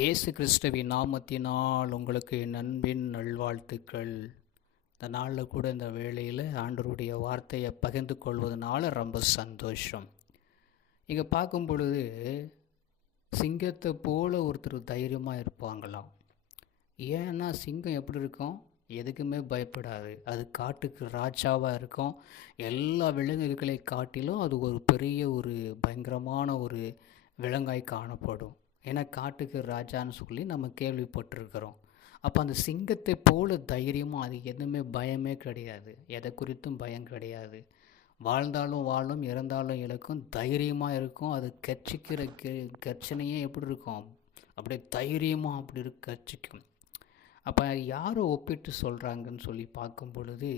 இயேசு கிறிஸ்துவின் நாமத்தினால் உங்களுக்கு என் அன்பின் நல்வாழ்த்துக்கள். இந்த நாளில் கூட இந்த வேளையில் ஆண்டவருடைய வார்த்தையை பகிர்ந்து கொள்வதனால ரொம்ப சந்தோஷம். இங்கே பார்க்கும் பொழுது சிங்கத்தை போல ஒருத்தர் தைரியமாக இருப்பாங்களாம். ஏன்னா சிங்கம் எப்படி இருக்கும்? எதுக்குமே பயப்படாது. அது காட்டுக்கு ராஜாவாக இருக்கும். எல்லா விலங்குகளை காட்டிலும் அது ஒரு பெரிய ஒரு பயங்கரமான ஒரு விலங்காய் காணப்படும். ஏன்னா காட்டுக்கு ராஜான்னு சொல்லி நம்ம கேள்விப்பட்டிருக்கிறோம். அப்போ அந்த சிங்கத்தை போல தைரியமாக அது எதுவுமே பயமே கிடையாது. எதை குறித்தும் பயம் கிடையாது. வாழ்ந்தாலும் வாழும், இறந்தாலும் இழக்கும், தைரியமாக இருக்கும். அது கர்ச்சிக்கிற கர்ச்சனையே எப்படி இருக்கும்? அப்படியே தைரியமாக அப்படி கர்ச்சிக்கும். அப்போ யாரை ஒப்பிட்டு சொல்கிறாங்கன்னு சொல்லி பார்க்கும் பொழுது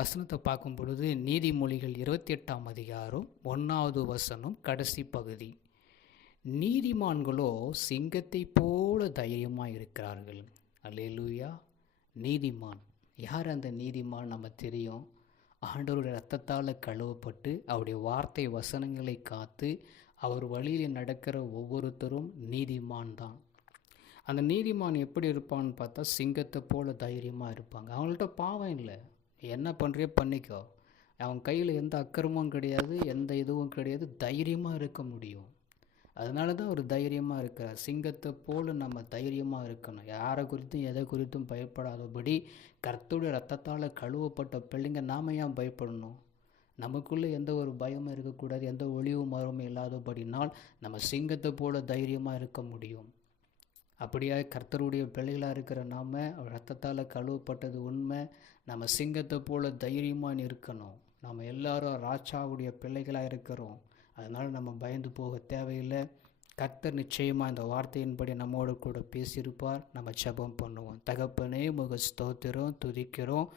வசனத்தை பார்க்கும் பொழுது நீதிமொழிகள் 28ஆம் அதிகாரம் 1வது வசனம் கடைசி பகுதி. நீதிமான்களோ சிங்கத்தை போல தைரியமாக இருக்கிறார்கள். அல்லேலூயா. நீதிமான் யார்? அந்த நீதிமான் நம்ம தெரியும். ஆண்டவருடைய இரத்தத்தால் கழுவப்பட்டு அவருடைய வார்த்தை வசனங்களை காத்து அவர் வழியில் நடக்கிற ஒவ்வொருத்தரும் நீதிமான் தான். அந்த நீதிமான் எப்படி இருப்பான்னு பார்த்தா சிங்கத்தை போல தைரியமாக இருப்பாங்க. அவங்கள்ட்ட பாவம் இல்லை. என்ன பண்ணுறியோ பண்ணிக்கோ. அவன் கையில் எந்த அக்கிரமும் கிடையாது, எந்த இதுவும் கிடையாது. தைரியமாக இருக்க முடியும். அதனால தான் ஒரு தைரியமாக இருக்கிறார். சிங்கத்தை போல் நம்ம தைரியமாக இருக்கணும். யாரை குறித்தும் எதை குறித்தும் பயப்படாதபடி கர்த்தருடைய ரத்தத்தால் கழுவப்பட்ட பிள்ளைங்க நாம் ஏன் பயப்படணும்? நமக்குள்ளே எந்த ஒரு பயமும் இருக்கக்கூடாது, எந்த ஒளிவு மரமும் இல்லாதபடினால் நம்ம சிங்கத்தை போல் தைரியமாக இருக்க முடியும். அப்படியே கர்த்தருடைய பிள்ளைகளாக இருக்கிற நாம் ரத்தத்தால் கழுவப்பட்டது உண்மை. நம்ம சிங்கத்தை போல் தைரியமாக இருக்கணும். நம்ம எல்லாரும் ராஜாவுடைய பிள்ளைகளாக இருக்கிறோம். அதனால் நம்ம பயந்து போக தேவையில்லை. கர்த்தர் நிச்சயமாக இந்த வார்த்தையின்படி நம்மோடு கூட பேசியிருப்பார். நம்ம ஜெபம் பண்ணுவோம். தகப்பனே, உமக்கு ஸ்தோத்திரம், துதிக்கிறோம்.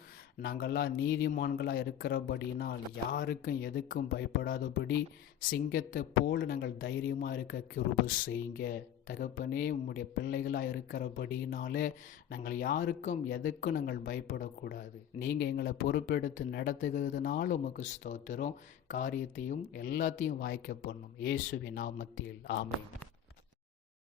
நாங்கள்லாம் நீதிமான்களாக இருக்கிறபடினால் யாருக்கும் எதுக்கும் பயப்படாதபடி சிங்கத்தை போல் நாங்கள் தைரியமாக இருக்க கிருபை செய்யுங்க. தகப்பனே, உம்முடைய பிள்ளைகளாக இருக்கிறபடினாலே நாங்கள் யாருக்கும் எதுக்கும் நாங்கள் பயப்படக்கூடாது. நீங்கள் எங்களை பொறுப்பெடுத்து நடத்துகிறதுனால உமக்கு ஸ்தோத்திரம். காரியத்தையும் எல்லாத்தையும் வாய்க்க பண்ணும். இயேசுவின் நாமத்தில் ஆமென்.